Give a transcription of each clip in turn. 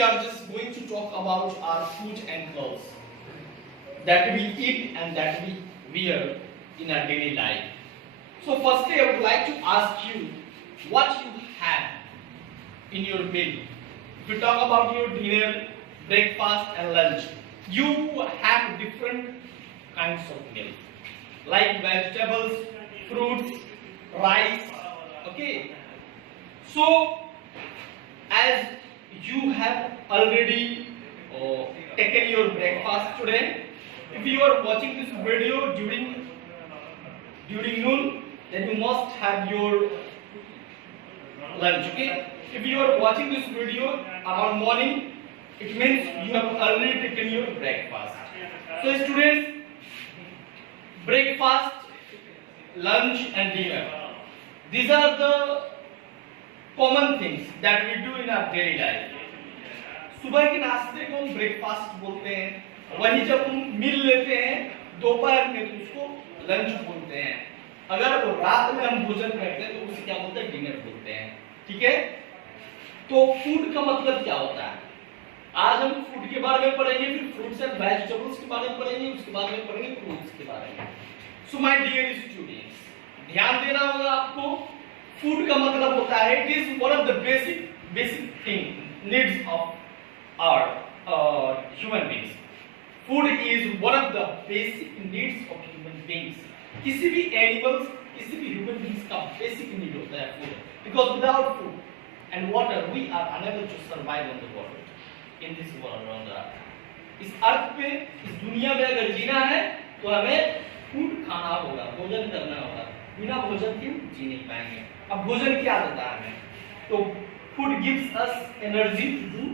we are just going to talk about our food and clothes that we eat and that we wear in our daily life. So firstly, I would like to ask you what you have in your meal. If you talk about your dinner, breakfast and lunch, you have different kinds of meal like vegetables, fruits, rice. Okay. So as you have already taken your breakfast today, if you are watching this video during noon, then you must have your lunch. Okay. If you are watching this video around morning, it means you have already taken your breakfast. So students, breakfast, lunch and dinner, these are the common things that we do in our daily life. सुबह के नाश्ते को हम breakfast बोलते हैं, वहीं जब हम मील लेते हैं दोपहर में तो उसको लंच बोलते हैं, अगर वो रात में हम भोजन करते हैं तो उसे क्या बोलते हैं, डिनर बोलते हैं. ठीक है. तो फूड का मतलब क्या होता है, आज हम फूड के बारे में पढ़ेंगे, फिर फ्रूट्स एंड वेजिटेबल्स के बारे में पढ़ेंगे, उसके बाद में पढ़ेंगे फ्रूट्स के बारे में. सो माय डियर स्टूडेंट्स, ध्यान देना होगा आपको. फूड का मतलब होता है it is one of the basic thing needs of our human beings. Food is one of the basic needs of human beings. किसी भी एनिमल्स, किसी भी ह्यूमन बीइंग्स का बेसिक नीड होता है food, because without food and water we are unable to survive on the world, in this world on the earth. इस earth पे, इस दुनिया में अगर जीना है तो हमें फूड खाना होगा, भोजन करना होगा. बिना भोजन के हम जी नहीं पाएंगे. अब भोजन क्या देता है हमें, तो food gives us energy to do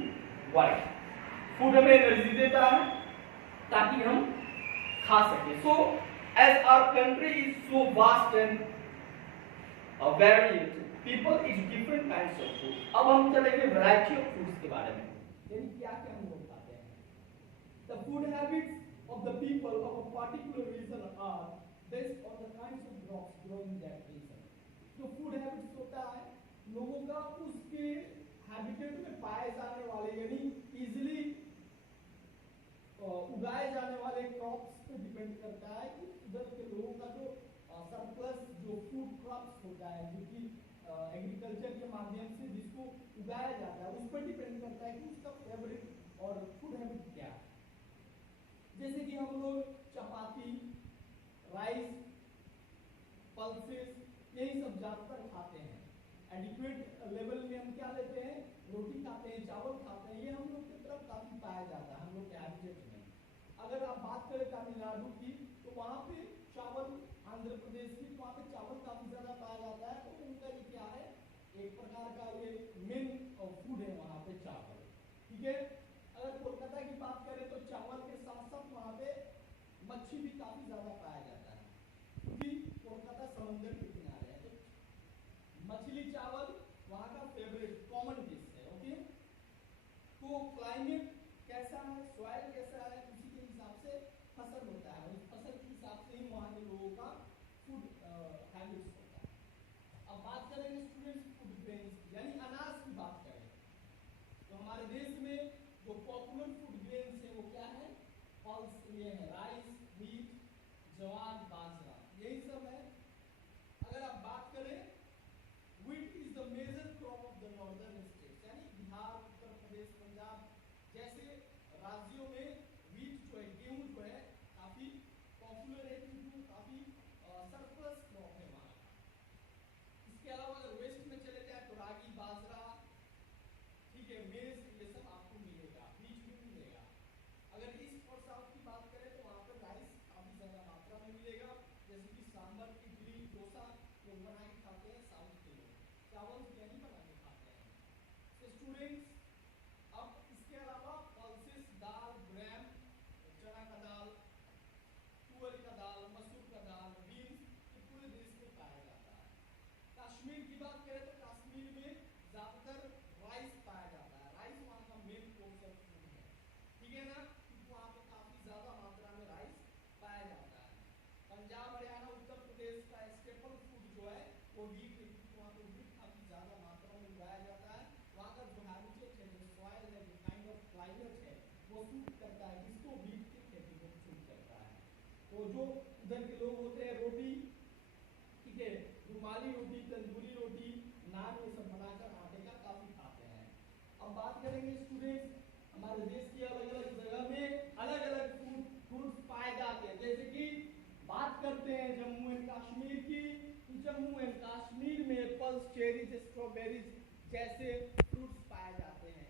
work. Food हमें एनर्जी देता है ताकि हम खा सके. So as our country is so vast and varied, people is different kinds of food. अब हम चलेंगे वैरायटी ऑफ फूड्स के बारे में, यानी क्या क्या हम लोग खाते हैं. The food habits of the people of a particular region are based on the kinds of crops growing in that region. जो फूड हैबिट्स होता है लोगों का, उसके हैबिटेट में पाए जाने वाले यानी इजीली उगाए जाने वाले क्रॉप्स पे डिपेंड करता है कि उधर के लोगों का जो सरप्लस जो फूड क्रॉप्स होता है, जो कि एग्रीकल्चर के माध्यम से जिसको उगाया जाता है, उस पर डिपेंड करता है कि उसका फेवरेट और फूड हैबिट क्या है. जैसे कि हम लोग चपाती, राइस, पल्सेस, यही सब ज्यादातर खाते हैं. एडिक्वेट लेवल में हम क्या लेते हैं, रोटी खाते हैं, चावल खाते हैं. ये हम लोग की तरफ काफी पाया जाता है, हम लोग के हैबिटेट में. अगर आप बात करें तमिलनाडु की, तो वहाँ पे चावल, आंध्र प्रदेश की, तो वहाँ पे चावल काफी ज्यादा पाया जाता है. तो उनका ये क्या है, एक प्रकार का ये मेन फूड है वहाँ पे चावल. ठीक है. अगर कोलकाता की बात करें तो चावल के साथ साथ वहाँ पे मच्छी भी काफी ज्यादा पाया जाता है, क्योंकि कोलकाता समुद्र के किनारे है. तो मछली चावल वहाँ का फेवरेट कॉमन डिश है. ओके. तो क्लाइमेट कैसा है, सॉइल कैसा है, उसी के हिसाब से फसल होता है, उस फसल के हिसाब से ही वहाँ के लोगों का फूड हैबिट्स होता है. अब बात करेंगे स्टूडेंट्स फूड ग्रेन्स यानी अनाज की बात करें, तो हमारे देश में जो पॉपुलर फूड ग्रेन्स है वो क्या है, पल्स, ये है राइस, व्हीट, ज्वार, बाजरा, यही सब है. अगर आप बात करें, wheat is the major crop of the northern states, यानी बिहार, उत्तर प्रदेश, पंजाब जैसे राज्यों में व्हीट जो है, गेहूं जो है, काफी पॉपुलर है, क्योंकि काफी सरप्लस क्रॉप है वहां का. इसके अलावा अगर वेस्ट में चले जाए तो रागी, बाजरा, ठीक है, मेज, ये सब आपको मिलेगा, व्हीट भी मिलेगा. अगर ईस्ट और साउथ की बात करें तो वहां पर राइस काफी ज्यादा मात्रा में मिलेगा, जैसे कि सांबर, इडली, डोसा लोग बना के खाते हैं साउथ के लोग, चावल नहीं बना के खाते हैं. तो स्टूडेंट्स, अब इसके अलावा पल्सेस, दाल, ग्राम, चना का दाल, तुअर का दाल, मसूर का दाल, बीन्स, ये पूरे देश में पाया जाता है. कश्मीर की बात करें तो कश्मीर में ज्यादातर राइस पाया जाता है. राइस वहाँ का मेन सोर्स ऑफ फूड है. ठीक है ना, क्योंकि वहाँ पे काफी ज्यादा मात्रा में राइस पाया जाता है. पंजाब, हरियाणा, उत्तर प्रदेश का स्टेपल फूड जो है वो व्हीट है, क्योंकि वहाँ पे व्हीट काफी ज्यादा मात्रा में उगाया जाता है. वहाँ का जो हैबिटेट वो सूट करता है किसको, व्हीट की खेती को सूट करता है। तो जो उधर के लोग होते हैं रोटी, ठीक है, रुमाली रोटी, तंदूरी रोटी, नान, ये सब बनाकर आटे का काफी खाते हैं। अब बात करेंगे स्टूडेंट्स, हमारे देश की अलग अलग जगह में अलग अलग फ्रूट्स पाए जाते हैं। जैसे कि बात करते हैं जम्मू एंड कश्मीर की, तो जम्मू एंड कश्मीर में एप्पल्स, चेरीज, स्ट्रॉबेरीज जैसे फ्रूट्स पाए जाते हैं।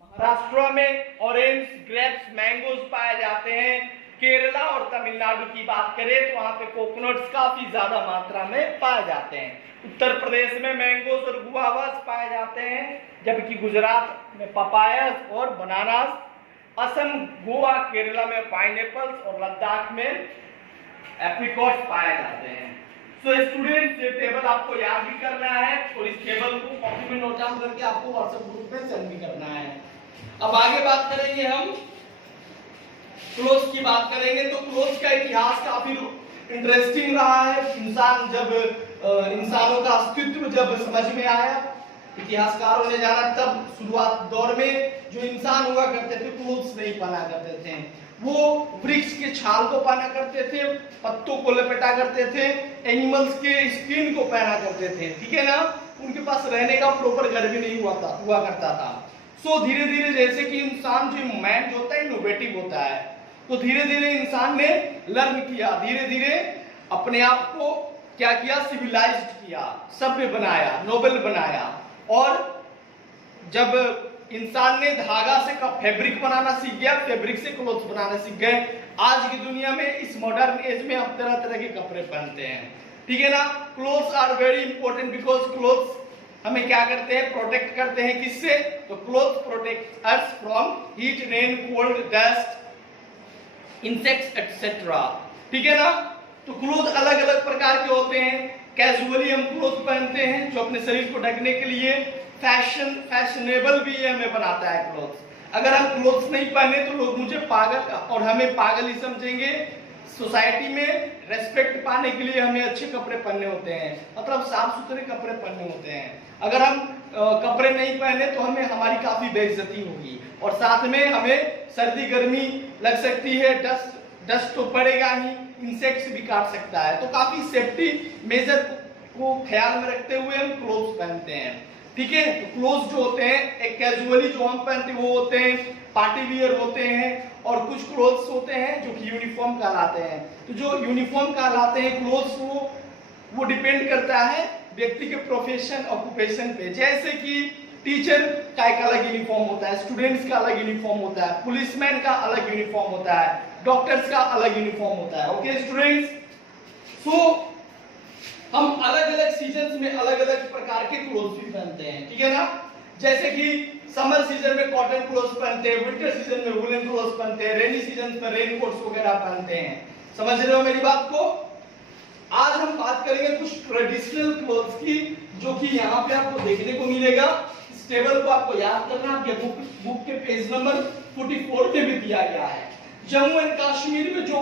महाराष्ट्र में ऑरेंज, ग्रेप्स, मैंगोज पाए जाते हैं। केरला और तमिलनाडु की बात करें तो वहां पे कोकोनट्स काफी ज्यादा मात्रा में पाए जाते हैं। उत्तर प्रदेश में मैंगोज और गुआवास पाए जाते हैं, जबकि गुजरात में पपायास और बनानास, असम, गोवा, केरला में पाइनएप्पल्स और लद्दाख में एप्रिकॉट्स पाए जाते हैं। तो स्टूडेंट्स, ये टेबल आपको याद भी करना है और इस टेबल को कॉपी में नोट डाउन करके आपको व्हाट्सएप ग्रुप में सेंड भी करना है। अब आगे बात करेंगे हम क्लोथ्स की बात करेंगे। तो क्लोथ्स का इतिहास काफी इंटरेस्टिंग रहा है। इंसानों का अस्तित्व जब समझ में आया, इतिहासकारों ने जाना, तब शुरुआत दौर में जो इंसान हुआ करते थे क्लोथ्स नहीं पहना करते थे। वो वृक्ष के छाल को पहना करते थे, पत्तों को लपेटा करते थे, एनिमल्स के स्किन को पहना करते थे, ठीक है ना। उनके पास रहने का प्रॉपर घर भी नहीं हुआ करता था। सो धीरे धीरे जैसे कि इंसान जो मैन जो होता है इनोवेटिव होता है, तो धीरे धीरे इंसान ने लर्न किया, धीरे धीरे अपने आप को क्या किया, सिविलाइज्ड किया, सभ्य बनाया, नोबल बनाया। और जब इंसान ने धागा से फैब्रिक बनाना सीख गया, फैब्रिक से क्लोथ्स बनाना सीख गए। आज की दुनिया में इस मॉडर्न एज में हम तरह तरह के कपड़े पहनते हैं, ठीक है ना। Clothes are very important because clothes हमें क्या करते हैं, प्रोटेक्ट करते हैं। किससे? तो cloth protect us from heat, rain, cold, dust, insects etcetera, ठीक है ना। तो क्लोथ अलग अलग प्रकार के होते हैं। कैजुअली हम क्लोथ पहनते हैं जो अपने शरीर को ढकने के लिए, फैशनेबल भी ये हमें बनाता है क्लोथ्स। अगर हम क्लोथ्स नहीं पहने तो लोग मुझे पागल और हमें पागल ही समझेंगे। सोसाइटी में रेस्पेक्ट पाने के लिए हमें अच्छे कपड़े पहनने होते हैं, मतलब साफ सुथरे कपड़े पहनने होते हैं। अगर हम कपड़े नहीं पहने तो हमें हमारी काफी बेइज्जती होगी और साथ में हमें सर्दी गर्मी लग सकती है, डस्ट तो पड़ेगा ही, इंसेक्ट्स भी काट सकता है। तो काफी सेफ्टी मेजर को ख्याल में रखते हुए हम क्लोथ्स पहनते हैं, ठीक है। तो क्लोथ्स जो होते हैं एक कैजुअली जो हम पहनते हैं वो होते हैं, पार्टी वियर होते हैं, और कुछ क्लोथ्स होते हैं जो कि यूनिफॉर्म कहलाते हैं। तो जो यूनिफॉर्म कहलाते हैं क्लोथ्स, वो डिपेंड करता है व्यक्ति के प्रोफेशन, ऑक्यूपेशन पे। जैसे कि टीचर का एक अलग यूनिफॉर्म होता है, स्टूडेंट्स का अलग यूनिफॉर्म होता है, पुलिसमैन का अलग यूनिफॉर्म होता है, डॉक्टर्स का अलग यूनिफॉर्म होता है। ओके स्टूडेंट्स, सो हम अलग अलग सीजन्स में अलग अलग प्रकार के क्लोथ्स भी पहनते हैं, ठीक है ना। जैसे कि समर सीजन में कॉटन क्लोथ्स पहनते हैं, विंटर सीजन में वुलन क्लोथ्स पहनते हैं, रेनी सीजन में रेन कोट्स वगैरह पहनते हैं। समझ रहे हो मेरी बात को? आज हम बात करेंगे कुछ ट्रेडिशनल क्लोथ्स की, जो कि यहाँ पे आपको देखने को मिलेगा। इस टेबल को आपको याद करना, आपके बुक के पेज नंबर 44 पे भी दिया गया है। जम्मू एंड कश्मीर में जो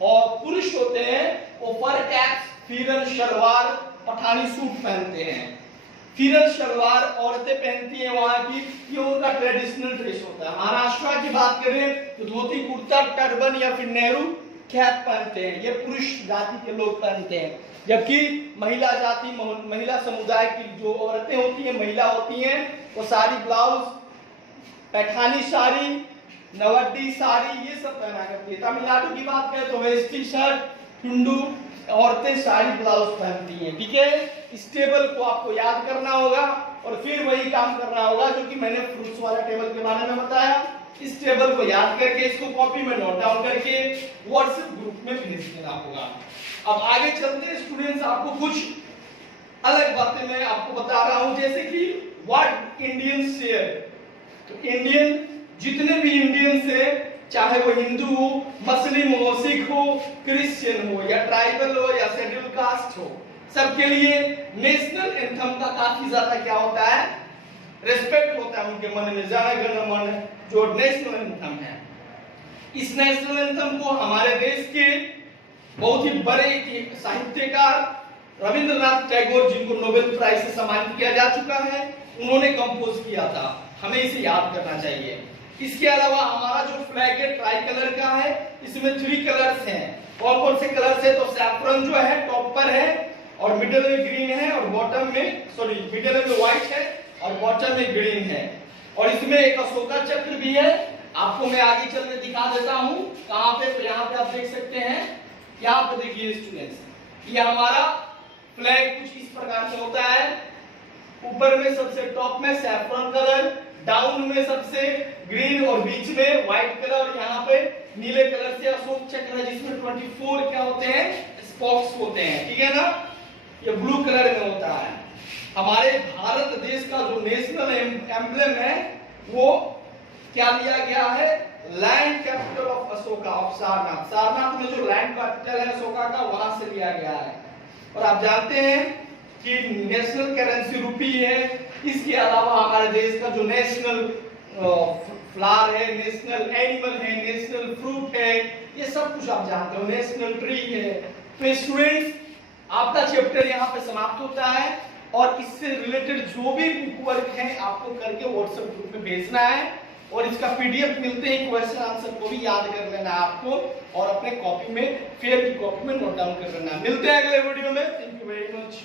पुरुष होते हैं वो फर कैप्स, फिरन शलवार, पठानी सूट पहनते हैं। फिरन शलवार औरतें पहनती हैं वहां की, ये उनका ट्रेडिशनल ड्रेस होता है। महाराष्ट्र की बात करें तो धोती कुर्ता, टर्बन या फिर नेहरू कैप पहनते हैं, ये पुरुष जाति के लोग पहनते हैं। जबकि महिला जाति, महिला समुदाय की जो औरतें होती हैं, महिला होती हैं, वो साड़ी ब्लाउज, पैठानी साड़ी, नवड्डी साड़ी, ये सब पहना करती है। तमिलनाडु की बात करें तो वेस्टी शर्ट, टुंडू, औरतें साड़ी ब्लाउज पहनती हैं, ठीक है। इस टेबल को आपको याद करना होगा और फिर वही काम करना होगा जो कि मैंने फ्रूट्स वाला टेबल के बारे में बताया। इस टेबल को याद करके इसको कॉपी में नोट डाउन करके व्हाट्सएप ग्रुप में भेज देना होगा। अब आगे चलते हैं स्टूडेंट्स, आपको कुछ अलग बातें मैं आपको बता रहा हूं, जैसे कि व्हाट इंडियन शेयर। तो इंडियन, जितने भी इंडियंस है, चाहे वो हिंदू हो, मुस्लिम हो, सिख हो, क्रिश्चियन हो या ट्राइबल हो या शेड्यूल कास्ट हो, सबके लिए नेशनल एंथम का काफी ज्यादा क्या होता है, रेस्पेक्ट होता है उनके मन में। जन गण मन जो नेशनल एंथम है, इस नेशनल एंथम को हमारे देश के बहुत ही बड़े साहित्यकार रविंद्रनाथ टैगोर, जिनको नोबेल प्राइज से सम्मानित किया जा चुका है, उन्होंने कंपोज किया था। हमें इसे याद करना चाहिए। इसके अलावा हमारा जो फ्लैग है ट्राई कलर का है, इसमें 3 कलर्स हैं। कौन कौन से कलर्स है? तो सैफरन जो है टॉप पर है और मिडिल में ग्रीन है और बॉटम में मिडिल में व्हाइट है और बॉटम में ग्रीन है। और इसमें एक अशोका चक्र भी है, आपको मैं आगे चल के दिखा देता हूं कहां पे। तो यहाँ पे आप देख सकते हैं, यहाँ पे देखिए स्टूडेंट्स, ये हमारा फ्लैग कुछ इस प्रकार से होता है। ऊपर में सबसे टॉप में सैफरन कलर, डाउन में सबसे ग्रीन और बीच में व्हाइट कलर, यहाँ पे नीले कलर से अशोक चक्र है जिसमें 24 क्या होते हैं? स्पॉक्स होते हैं, ठीक है ना। ये ब्लू कलर में होता है। हमारे भारत देश का जो नेशनल एम्ब्लेम है वो क्या लिया गया है? Land capital of Ashoka of Sarnath. Sarnath में जो लैंड कैपिटल है अशोका का, वहां से लिया गया है। और आप जानते हैं कि नेशनल करेंसी रुपी है। इसके अलावा हमारे देश का जो नेशनल फ्लावर है, नेशनल एनिमल है, नेशनल फ्रूट है, ये सब कुछ आप जानते हो, नेशनल ट्री है। तो स्टूडेंट्स, आपका चैप्टर यहाँ पे समाप्त होता है और इससे रिलेटेड जो भी बुक वर्क है आपको करके व्हाट्सएप ग्रुप में भेजना है और इसका पीडीएफ मिलते ही क्वेश्चन आंसर को भी याद कर लेना है आपको और अपने कॉपी में, फेयर की कॉपी में नोट डाउन कर लेना है। मिलते हैं अगले वीडियो में। Thank you very much.